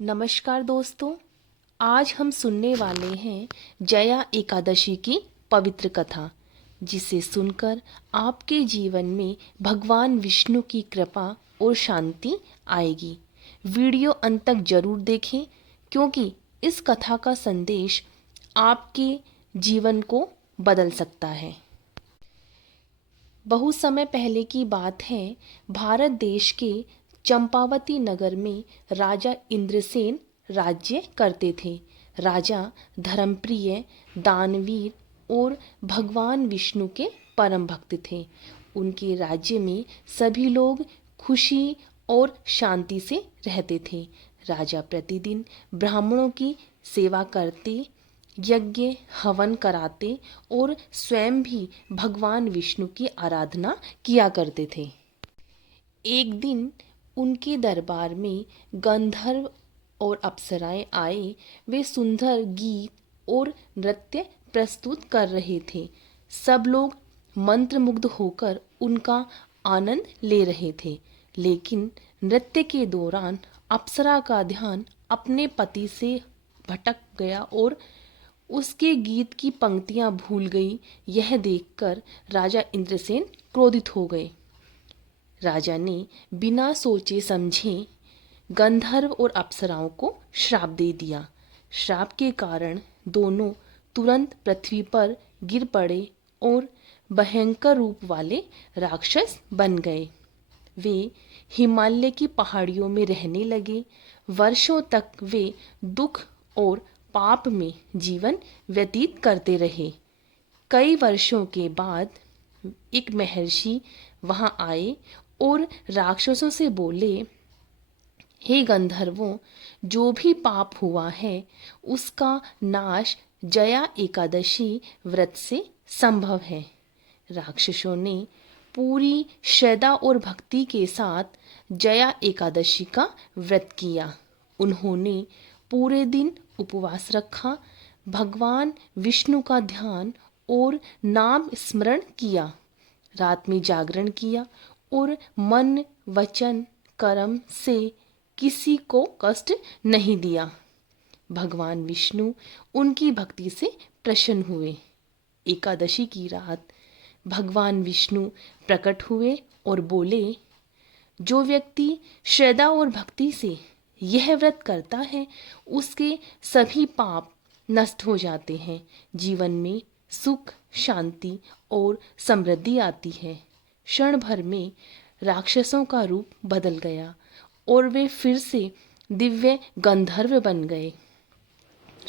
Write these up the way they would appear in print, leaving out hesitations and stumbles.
नमस्कार दोस्तों। आज हम सुनने वाले हैं जया एकादशी की पवित्र कथा, जिसे सुनकर आपके जीवन में भगवान विष्णु की कृपा और शांति आएगी। वीडियो अंत तक जरूर देखें, क्योंकि इस कथा का संदेश आपके जीवन को बदल सकता है। बहुत समय पहले की बात है। भारत देश के चंपावती नगर में राजा इंद्रसेन राज्य करते थे। राजा धर्मप्रिय, दानवीर और भगवान विष्णु के परम भक्त थे। उनके राज्य में सभी लोग खुशी और शांति से रहते थे। राजा प्रतिदिन ब्राह्मणों की सेवा करते, यज्ञ हवन कराते और स्वयं भी भगवान विष्णु की आराधना किया करते थे। एक दिन उनके दरबार में गंधर्व और अप्सराएं आए। वे सुंदर गीत और नृत्य प्रस्तुत कर रहे थे। सब लोग मंत्रमुग्ध होकर उनका आनंद ले रहे थे। लेकिन नृत्य के दौरान अप्सरा का ध्यान अपने पति से भटक गया और उसके गीत की पंक्तियां भूल गई। यह देखकर राजा इंद्रसेन क्रोधित हो गए। राजा ने बिना सोचे समझे गंधर्व और अप्सराओं को श्राप दे दिया। श्राप के कारण दोनों तुरंत पृथ्वी पर गिर पड़े और भयंकर रूप वाले राक्षस बन गए। वे हिमालय की पहाड़ियों में रहने लगे। वर्षों तक वे दुख और पाप में जीवन व्यतीत करते रहे। कई वर्षों के बाद एक महर्षि वहां आए और राक्षसों से बोले, हे गंधर्वों, जो भी पाप हुआ है उसका नाश जया एकादशी व्रत से संभव है। राक्षसों ने पूरी श्रद्धा और भक्ति के साथ जया एकादशी का व्रत किया। उन्होंने पूरे दिन उपवास रखा, भगवान विष्णु का ध्यान और नाम स्मरण किया, रात में जागरण किया और मन वचन कर्म से किसी को कष्ट नहीं दिया। भगवान विष्णु उनकी भक्ति से प्रसन्न हुए। एकादशी की रात भगवान विष्णु प्रकट हुए और बोले, जो व्यक्ति श्रद्धा और भक्ति से यह व्रत करता है उसके सभी पाप नष्ट हो जाते हैं। जीवन में सुख, शांति और समृद्धि आती है। क्षण भर में राक्षसों का रूप बदल गया और वे फिर से दिव्य गंधर्व बन गए।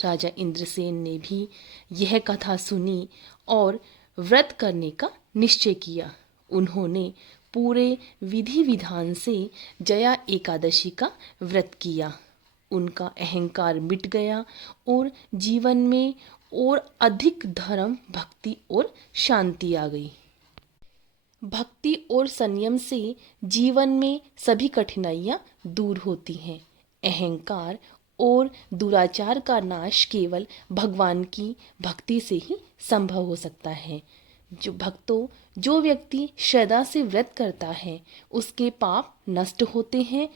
राजा इंद्रसेन ने भी यह कथा सुनी और व्रत करने का निश्चय किया। उन्होंने पूरे विधि विधान से जया एकादशी का व्रत किया। उनका अहंकार मिट गया और जीवन में और अधिक धर्म, भक्ति और शांति आ गई। भक्ति और संयम से जीवन में सभी कठिनाइयाँ दूर होती हैं। अहंकार और दुराचार का नाश केवल भगवान की भक्ति से ही संभव हो सकता है। जो व्यक्ति श्रद्धा से व्रत करता है उसके पाप नष्ट होते हैं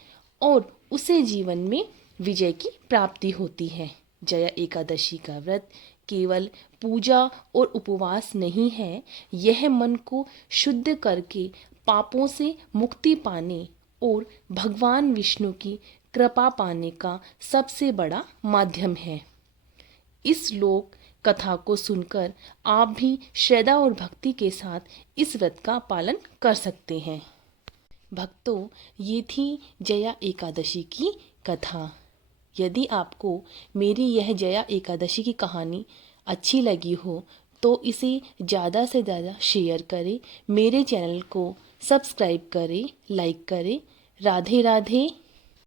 और उसे जीवन में विजय की प्राप्ति होती है। जया एकादशी का व्रत केवल पूजा और उपवास नहीं है, यह मन को शुद्ध करके पापों से मुक्ति पाने और भगवान विष्णु की कृपा पाने का सबसे बड़ा माध्यम है। इस लोक कथा को सुनकर आप भी श्रद्धा और भक्ति के साथ इस व्रत का पालन कर सकते हैं। भक्तों, ये थी जया एकादशी की कथा। यदि आपको मेरी यह जया एकादशी की कहानी अच्छी लगी हो तो इसे ज़्यादा से ज़्यादा शेयर करें, मेरे चैनल को सब्सक्राइब करें, लाइक करें। राधे राधे।